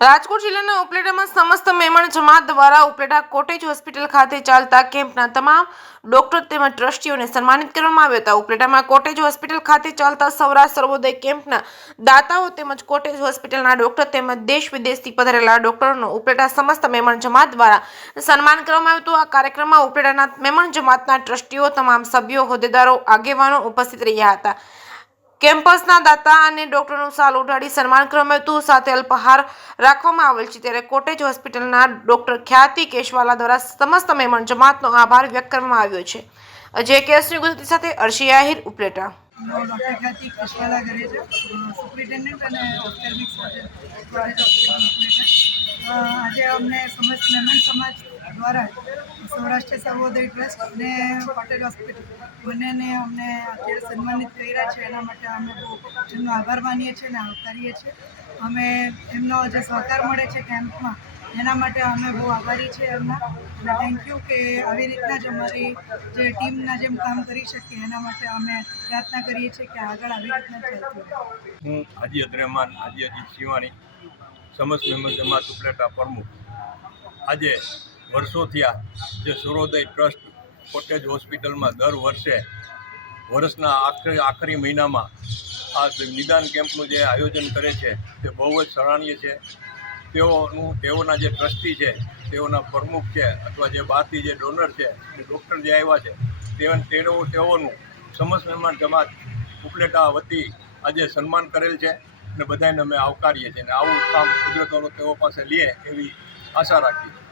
રાજકોટ જિલ્લાના ઉપલેટામાં સમસ્ત મહેમાન જમાત દ્વારા ઉપલેટા કોટેજ હોસ્પિટલ ખાતે ચાલતા કેમ્પના તમામ ડોક્ટર તેમજ ટ્રસ્ટીઓને સન્માનિત કરવામાં આવ્યા હતા. ઉપલેટામાં કોટેજ હોસ્પિટલ ખાતે ચાલતા સૌરાષ્ટ્ર સર્વોદય કેમ્પના દાતાઓ તેમજ કોટેજ હોસ્પિટલના ડોક્ટર તેમજ દેશ વિદેશથી પધારેલા ડોક્ટરોનો ઉપલેટા સમસ્ત મહેમાન જમાત દ્વારા સન્માન કરવામાં આવ્યું હતું. આ કાર્યક્રમમાં ઉપલેટાના મહેમાન જમાતના ટ્રસ્ટીઓ, તમામ સભ્યો, હોદ્દેદારો, આગેવાનો ઉપસ્થિત રહ્યા હતા. કેમ્પસના દાતા અને ડોક્ટરનું સાલ ઉઢાડી સન્માન કરવામાં આવ્યું હતું. સાથે અલ્પહાર રાખવામાં આવેલ છે. ત્યારે કોટેજ હોસ્પિટલના ડોક્ટર ખ્યાતિ કેશવાલા દ્વારા સમસ્ત મહેમાન જમાતનો આભાર વ્યક્ત કરવામાં આવ્યો છે. અજય કેસરી ગુજરાતી સાથે અર્શી આહિર, ઉપલેટા. ડૉક્ટર ખ્યાતિ કેશવાલા ગરેજા, સુપ્રિન્ટેન્ડન્ટ અને ઓપ્થેલ્મિક સર્જન કોલેજ હોસ્પિટલ ઉપલેટા. આજે અમને સમસ્ત મહેમાન સમાજ દ્વારા સૌરાષ્ટ્ર સર્વોદય ટ્રસ્ટ અને કોટેજ હોસ્પિટલ બંનેને અમને અત્યારે સન્માનિત કર્યા છે. એના માટે અમે બહુ એમનો આભાર માનીએ છીએ અને આવકારીએ છીએ. અમે એમનો જે સહકાર મળે છે કેમ્પમાં એના માટે અમે બહુ આભારી છીએ એમના. અને થેન્ક યુ કે આવી રીતના જ અમારી જે ટીમના જેમ કામ કરી શકીએ એના માટે અમે પ્રાર્થના કરીએ છીએ કે આગળ આવી રીતના ચાલતું રહે. હું હાજી અબ્દુર્રહમાન હાજી શિવાણી, સમસ્ત મહેમાન જમાત ઉપલેટા પ્રમુખ. આજે વર્ષો થયા જે સૂર્યોદય ટ્રસ્ટ કોટેજ હોસ્પિટલમાં દર વર્ષે વર્ષના આખરી મહિનામાં આ નિદાન કેમ્પનું જે આયોજન કરે છે તે બહુ જ સરાહનીય છે. તેઓના જે ટ્રસ્ટી છે, તેઓના પ્રમુખ છે, અથવા જે બહારથી જે ડોનર છે, જે ડૉક્ટર જે આવ્યા છે, તેઓનું સમસ્ત મહેમાન જમાત ઉપલેટા વતી આજે સન્માન કરેલ છે અને બધાને અમે આવકારીએ છીએ અને આવું કામ કુદરતવાળો તેઓ પાસે લે એવી આશા રાખીએ.